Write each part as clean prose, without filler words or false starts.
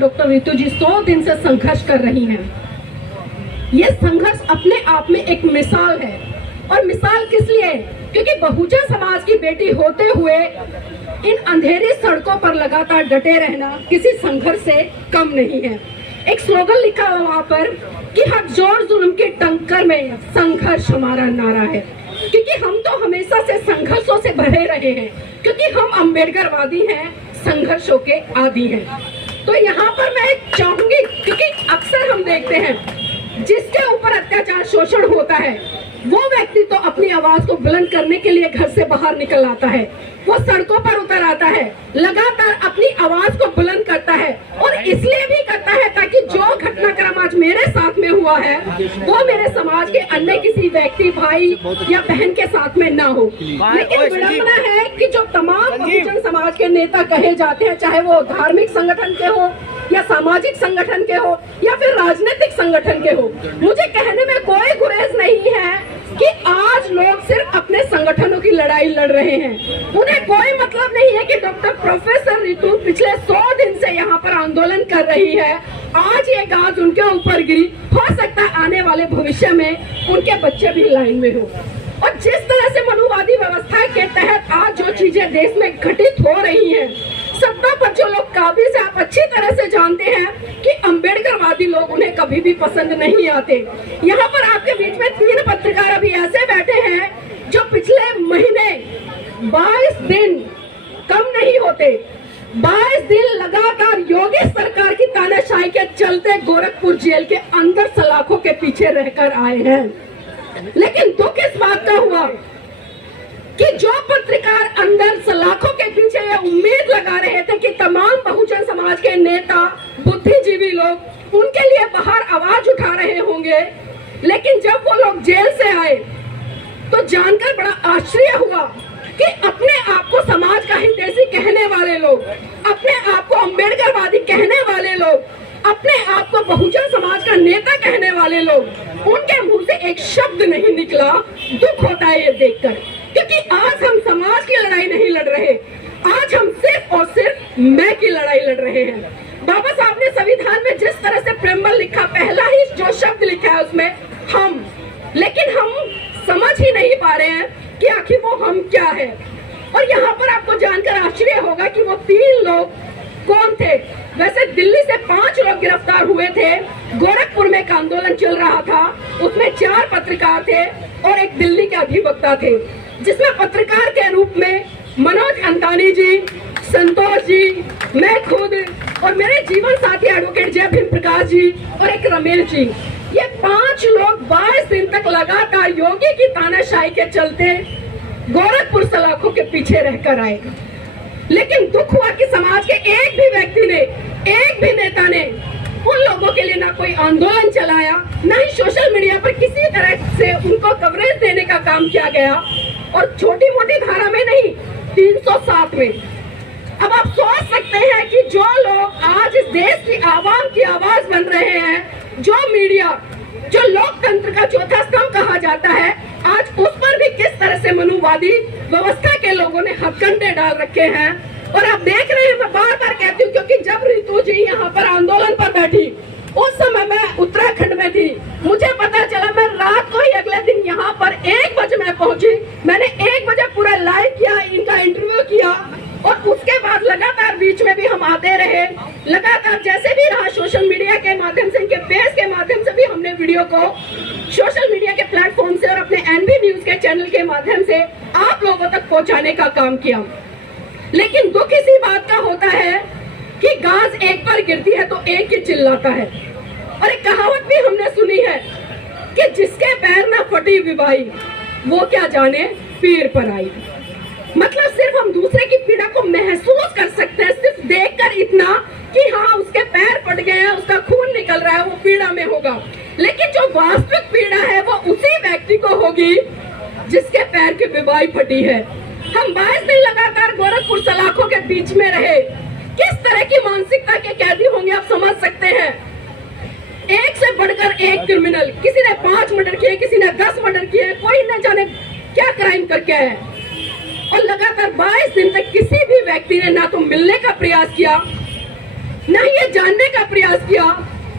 Doctor Ritu जी 100 दिन से संघर्ष कर रही हैं। ये संघर्ष अपने आप में एक मिसाल है, और मिसाल किस लिए? क्योंकि बहुजन समाज की बेटी होते हुए इन अंधेरी सड़कों पर लगातार डटे रहना किसी संघर्ष से कम नहीं है। एक स्लोगन लिखा हुआ वहाँ पर कि हक जोर जुल्म के टंकर में संघर्ष हमारा नारा है, क्योंकि हम तो हमेशा से संघर्षों से भरे रहे हैं, क्योंकि हम अम्बेडकरवादी हैं, संघर्षों के आदी हैं। तो यहाँ पर मैं चाहूंगी, क्योंकि अक्सर हम देखते हैं जिसके ऊपर अत्याचार शोषण होता है वो व्यक्ति तो अपनी आवाज को बुलंद करने के लिए घर से बाहर निकल आता है, वो सड़कों पर उतर आता है, लगातार अपनी आवाज को बुलंद करता है, और इसलिए भी करता है ताकि जो घटनाक्रम आज मेरे साथ में हुआ है वो मेरे समाज के अन्य किसी व्यक्ति, भाई या बहन के साथ में ना हो। लेकिन विडंबना है कि जो तमाम बहुजन समाज के नेता कहे जाते हैं, चाहे वो धार्मिक संगठन के हो या सामाजिक संगठन के हो या फिर राजनीतिक संगठन के हो, मुझे कहने में कोई गुरेज नहीं है कि आज लोग सिर्फ अपने संगठनों की लड़ाई लड़ रहे हैं। उन्हें कोई मतलब नहीं है कि डॉक्टर प्रोफेसर रितु पिछले 100 दिन से यहाँ पर आंदोलन कर रही है, आज ये गाज उनके ऊपर गिरी, हो सकता है आने वाले भविष्य में उनके बच्चे भी लाइन में हो। और जिस तरह से मनुवादी व्यवस्था के तहत आज जो चीजें देश में घटित हो रही हैं, सत्ता पर जो लोग काबिज से आप अच्छी तरह से जानते हैं कि अम्बेडकरवादी लोग उन्हें कभी भी पसंद नहीं आते। यहाँ पर आपके बीच में 3 पत्रकार अभी ऐसे बैठे हैं जो पिछले महीने 22 दिन कम नहीं होते, 22 दिन लगातार योगी सरकार की तानाशाही के चलते गोरखपुर जेल के अंदर सलाखों के पीछे रहकर आए हैं। लेकिन दुख इस बात का हुआ कि जो पत्रकार अंदर सलाखों के पीछे ये उम्मीद लगा रहे थे कि तमाम बहुजन समाज के नेता, बुद्धिजीवी लोग उनके लिए बाहर आवाज उठा रहे होंगे, लेकिन जब वो लोग जेल से आए तो जानकर बड़ा आश्चर्य हुआ कि अपने आप को समाज का हितैषी कहने वाले लोग, अपने आप को अम्बेडकरवादी कहने वाले लोग, अपने आप को बहुजन समाज का नेता कहने वाले लोग, उनके मुंह से एक शब्द नहीं निकला। दुख होता है ये देखकर, क्योंकि आज हम समाज की लड़ाई नहीं लड़ रहे, आज हम सिर्फ और सिर्फ मैं की लड़ाई लड़ रहे हैं। बाबा साहब ने संविधान में जिस तरह से प्रेमबल लिखा, पहला ही जो शब्द लिखा है उसमें हम, लेकिन हम समझ ही नहीं पा रहे हैं कि आखिर वो हम क्या है। और यहाँ पर आपको जानकर आश्चर्य होगा कि वो 3 लोग कौन थे। वैसे दिल्ली से 5 लोग गिरफ्तार हुए थे, गोरखपुर में एक आंदोलन चल रहा था, उसमें 4 पत्रकार थे और एक दिल्ली के अधिवक्ता थे, जिसमें पत्रकार के रूप में मनोज अंतानी जी, संतोष जी, मैं खुद और मेरे जीवन साथी एडवोकेट जय भीम प्रकाश जी और एक रमेश जी, ये 5 लोग 22 दिन तक लगातार योगी की तानाशाही के चलते गोरखपुर सलाखों के पीछे रहकर आए। लेकिन दुख हुआ कि समाज के एक भी व्यक्ति ने, एक भी नेता ने उन लोगों के लिए ना कोई आंदोलन चलाया, ना ही सोशल मीडिया पर किसी तरह से उनको कवरेज देने का काम किया गया, और छोटी मोटी धारा में नहीं, 307 में। अब आप सोच सकते हैं कि जो लोग आज इस देश की आवाम की आवाज बन रहे हैं, जो मीडिया, जो लोकतंत्र का चौथा स्तंभ कहा जाता है, आज उस पर भी किस तरह से मनुवादी व्यवस्था के लोगों ने हथकंडे डाल रखे हैं। और आप देख रहे हैं, मैं बार बार कहती हूँ, क्योंकि जब रितु जी यहाँ पर आंदोलन पर बैठी उस समय मैं उत्तराखंड में थी, मुझे पता चला, मैं रात को ही अगले दिन यहाँ पर 1 बजे मैं पहुंची, मैंने 1 बजे पूरा लाइव किया, इनका इंटरव्यू किया, और उसके बाद लगातार बीच में भी हम आते रहे, लगातार जैसे भी रहा सोशल मीडिया के माध्यम से, इनके पेज के माध्यम से भी हमने वीडियो को सोशल मीडिया के प्लेटफॉर्म से और अपने एनबी न्यूज के चैनल के माध्यम से आप लोगों तक पहुंचाने का काम किया। लेकिन दुख इसी बात का होता है कि गाज एक पर गिरती है तो एक ही चिल्लाता है। और एक कहावत भी हमने सुनी है कि जिसके पैर ना फटी विवाही, वो क्या जाने पीर पर आई। मतलब सिर्फ हम दूसरे की पीड़ा को महसूस कर सकते हैं, सिर्फ देखकर इतना कि हाँ उसके पैर फट गए हैं, उसका खून निकल रहा है, वो पीड़ा में होगा। लेकिन जो वास्तविक पीड़ा है वो उसी व्यक्ति को होगी जिसके पैर की विवाही फटी है। हम 22 दिन लगातार गोरखपुर सलाखों के बीच में रहे, किस तरह की मानसिकता के कैदी होंगे आप समझ सकते हैं। एक से बढ़कर एक क्रिमिनल, किसी ने 5 मर्डर किए, किसी ने 10 मर्डर किए, कोई न जाने क्या क्राइम करके है। और लगातार 22 दिन तक किसी भी व्यक्ति ने ना तो मिलने का प्रयास किया, न ही ये जानने का प्रयास किया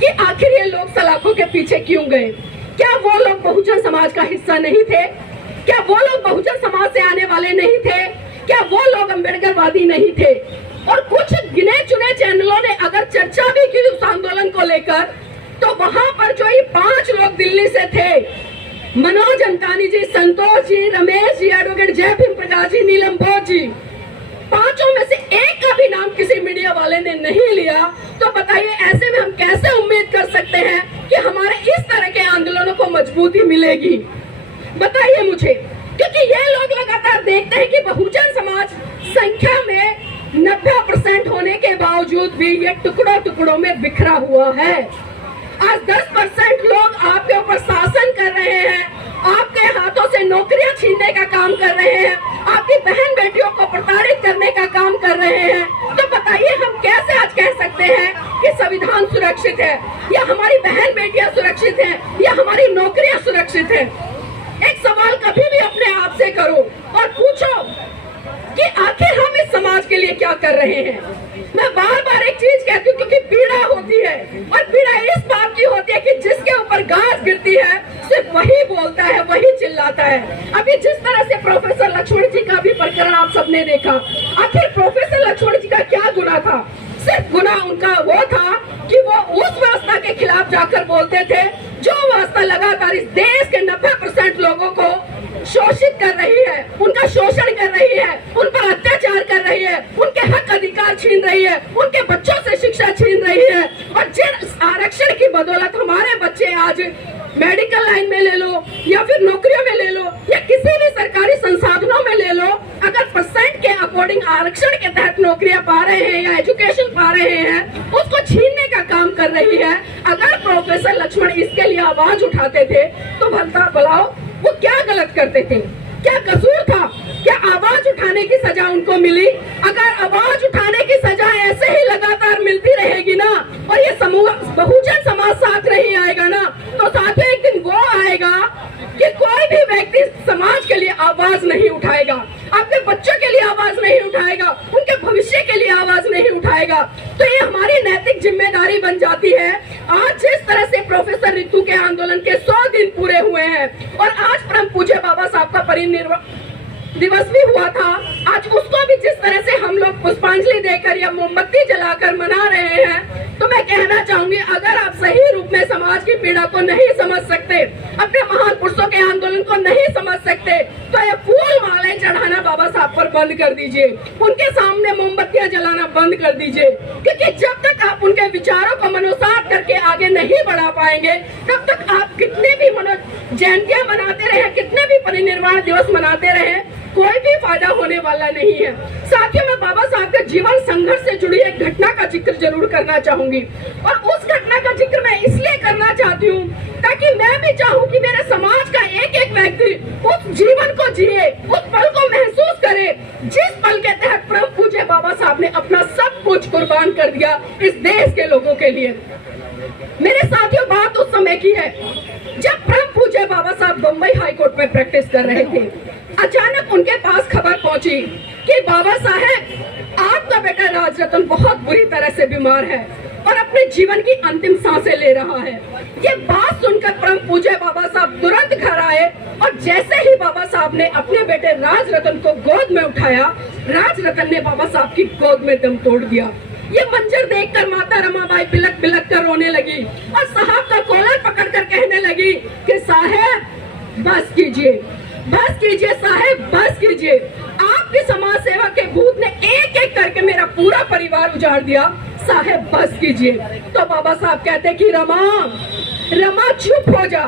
कि आखिर ये लोग सलाखों के पीछे क्यों गए। क्या वो लोग बहुजन समाज का हिस्सा नहीं थे? क्या वो लोग बहुजन समाज से आने वाले नहीं थे? क्या वो लोग अम्बेडकरवादी नहीं थे? और कुछ गिने चुने चैनलों ने अगर चर्चा भी की उस आंदोलन को लेकर, तो वहां पर जो ये 5 लोग दिल्ली से थे, मनोज अंतानी जी, संतोष जी, रमेश जी, एडवोकेट जय भीम प्रकाश जी, नीलम बोस जी, 5 में से एक का भी नाम किसी मीडिया वाले ने नहीं लिया। तो बताइए ऐसे में हम कैसे उम्मीद कर सकते हैं कि हमारे इस तरह के आंदोलनों को मजबूती मिलेगी? बताइए मुझे, क्योंकि ये लोग लगातार देखते हैं कि बहुजन समाज संख्या में 90% होने के बावजूद भी ये टुकड़ों टुकड़ों में बिखरा हुआ है। आज 10% लोग आपके ऊपर शासन कर रहे हैं, आपके हाथों से नौकरियां छीनने का काम कर रहे हैं, आपकी बहन बेटियों को प्रताड़ित करने का काम कर रहे हैं। तो बताइए हम कैसे आज कह सकते हैं कि संविधान सुरक्षित है, या हमारी बहन बेटियां सुरक्षित हैं, या हमारी नौकरियां सुरक्षित हैं? एक सवाल कभी भी अपने आप से करो और पूछो कि आखिर हम इस समाज के लिए क्या कर रहे हैं। मैं बार बार एक चीज कहती हूँ, क्योंकि पीड़ा होती है, और पीड़ा इस बात की होती है कि जिसके ऊपर घास गिरती है सिर्फ वही बोलता है, वही चिल्लाता है। अभी जिस तरह से प्रोफेसर लक्ष्मण जी का भी प्रकरण आप सबने देखा, आखिर प्रोफेसर लक्ष्मण जी का क्या गुनाह था? सिर्फ गुनाह उनका वो था कि वो उस व्यवस्था के खिलाफ जाकर बोलते थे जो व्यवस्था लगातार इस देश के 90% लोगों को शोषित कर रही है, उनका शोषण कर रही है, उन पर अत्याचार कर रही है, उनके हक अधिकार छीन रही है, उनके बच्चों से शिक्षा छीन रही है। और जिन आरक्षण की बदौलत हमारे बच्चे आज मेडिकल लाइन में ले लो, या फिर नौकरियों में ले लो, या किसी भी सरकारी संसाधनों में ले लो, अगर परसेंट के अकॉर्डिंग आरक्षण के तहत नौकरियां पा रहे हैं या एजुकेशन पा रहे हैं, उसको छीनने का काम कर रही है। अगर प्रोफेसर लक्ष्मण इसके लिए आवाज उठाते थे तो भलाओ वो क्या गलत करते थे? क्या कसूर था? क्या आवाज उठाने की सजा उनको मिली? अगर आवाज उठाने की सजा ऐसे ही लगातार मिलती रहेगी ना, और ये समूह बहुजन समाज साथ नहीं आएगा ना, तो साथ में एक दिन वो आएगा कि कोई भी व्यक्ति समाज के लिए आवाज नहीं उठाएगा, आपके बच्चों के लिए आवाज नहीं उठाएगा, उनके भविष्य के लिए आवाज नहीं उठाएगा। तो ये हमारी नैतिक जिम्मेदारी बन जाती है। आज जिस तरह से प्रोफेसर रितु के आंदोलन के 100 दिन पूरे हुए हैं, और आज परम पूज्य बाबा साहब का परिनिर्वाण दिवस भी हुआ था, आज उसको भी जिस तरह से हम लोग पुष्पांजलि देकर या मोमबत्ती जलाकर मना रहे हैं, तो मैं कहना चाहूंगी, अगर आप सही रूप में समाज की पीड़ा को नहीं समझ सकते, अपने महान पुरुषों के आंदोलन को नहीं समझ सकते, तो ये फूल मालाएं चढ़ाना बाबा साहब पर बंद कर दीजिए, उनके सामने मोमबत्तियां जलाना बंद कर दीजिए। क्योंकि जब तक आप उनके विचारों को मनोसात करके आगे नहीं बढ़ा पाएंगे, तब तक आप कितने भी जयंतियां मनाते रहे, कितने भी परिनिर्वाण दिवस मनाते रहे, कोई भी फायदा होने वाला नहीं है। साथियों, मैं बाबा साहब के जीवन संघर्ष से जुड़ी एक घटना का जिक्र जरूर करना चाहूंगी, और उस घटना का जिक्र मैं इसलिए करना चाहती हूँ ताकि मैं भी चाहूँ कि मेरे समाज का एक एक व्यक्ति उस जीवन को जिए, उस पल को महसूस करे जिस पल के तहत परम पूज्य बाबा साहब ने अपना सब कुछ कुर्बान कर दिया इस देश के लोगों के लिए। मेरे साथियों, बात उस समय की है जब परम पूज्य बाबा साहब बम्बई हाईकोर्ट में प्रैक्टिस कर रहे थे। अचानक उनके पास खबर पहुंची कि बाबा साहब, आपका बेटा राजरतन बहुत बुरी तरह से बीमार है और अपने जीवन की अंतिम सांसें ले रहा है। ये बात सुनकर परम पूज्य बाबा साहब तुरंत घर आए, और जैसे ही बाबा साहब ने अपने बेटे राजरतन को गोद में उठाया, राजरतन ने बाबा साहब की गोद में दम तोड़ दिया। ये मंजर देखकर माता रमाबाई बिलक बिलक कर रोने लगी और साहब का कॉलर पकड़कर कहने लगी कि साहब बस कीजिए, बस कीजिए साहब, बस कीजिए। आपकी समाज सेवा के भूत ने एक एक करके मेरा पूरा परिवार उजाड़ दिया, साहब बस कीजिए। तो बाबा साहब कहते कि रमा, रमा चुप हो जा,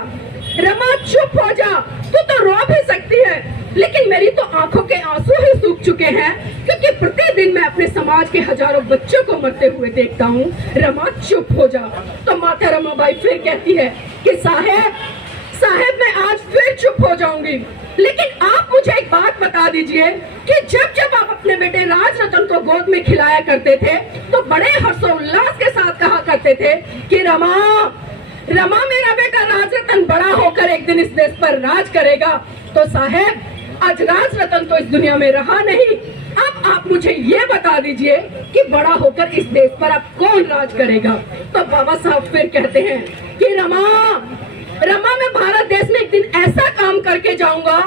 रमा चुप हो जा, तू तो रो भी सकती है, लेकिन मेरी तो आंखों के आंसू ही सूख चुके हैं, क्योंकि प्रतिदिन मैं अपने समाज के हजारों बच्चों को मरते हुए देखता हूँ। रमा चुप हो जा। तो माता रमाबाई फिर कहती है कि साहब, साहब मैं आज फिर चुप हो जाऊंगी, लेकिन आप मुझे एक बात बता दीजिए कि जब जब आप अपने बेटे राजरतन को गोद में खिलाया करते थे, तो बड़े हर्षोल्लास के साथ कहा करते थे कि रमा, रमा मेरा बेटा राजरतन बड़ा होकर एक दिन इस देश पर राज करेगा। तो साहब, आज राजरतन तो इस दुनिया में रहा नहीं। अब आप मुझे ये बता बता दीजिए कि बड़ा होकर इस देश पर अब कौन राज करेगा। तो बाबा साहब फिर कहते हैं कि रमा मैं भारत देश में एक दिन ऐसा काम करके जाऊंगा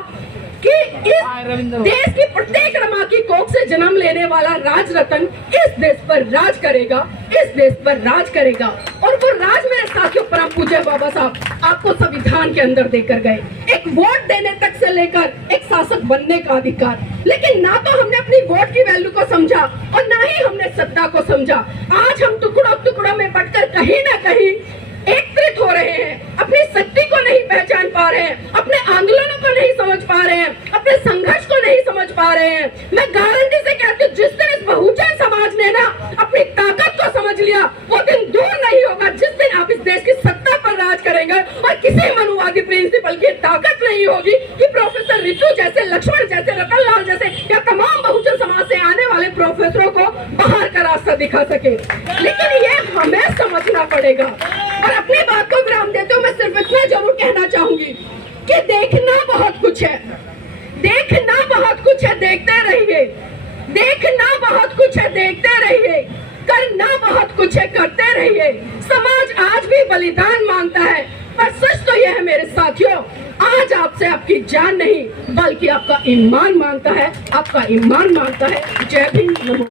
कि इस देश की प्रत्येक रमा की कोख से जन्म लेने वाला राज रतन इस देश पर राज करेगा, इस देश पर राज करेगा। और वो राज मेरे साथियों परम पूज्य बाबा साहब आपको संविधान के अंदर देकर गए, एक वोट देने तक से लेकर एक शासक बनने का अधिकार। लेकिन ना तो हमने अपनी वोट की वैल्यू को समझा और ना ही हमने सत्ता को समझा। आज हम टुकड़ों में बंटकर कहीं ना कहीं एकत्रित हो रहे हैं, अपनी शक्ति को नहीं पहचान पा रहे हैं, अपने आंदोलनों को नहीं समझ पा रहे हैं, अपने संघर्ष को नहीं समझ पा रहे हैं। मैं गारंटी से कहती हूँ जिस दिन इस बहुजन समाज ने ना अपनी ताकत को समझ लिया वो दिन दूर नहीं होगा जिस दिन आप इस देश की सत्ता पर राज करेंगे और किसी मनुवादी प्रिंसिपल की ताकत नहीं होगी कि प्रोफेसर रितु जैसे, लक्ष्मण जैसे, रतन लाल जैसे या तमाम बहुजन समाज से आने वाले प्रोफेसरों को बाहर का रास्ता दिखा सके। लेकिन ये हमें समझना पड़ेगा। और अपनी बात को विराम देते हुए मैं सिर्फ इतना जरूर कहना चाहूंगी कि देखना बहुत कुछ है, देखना बहुत कुछ है, देखते रहिए। देखना बहुत कुछ है, देखते रहिए। करना बहुत कुछ है, करते रहिए। समाज आज भी बलिदान मांगता है, पर सच तो यह है मेरे साथियों, आज आपसे आपकी जान नहीं बल्कि आपका ईमान मांगता है, आपका ईमान मांगता है। जय भीम।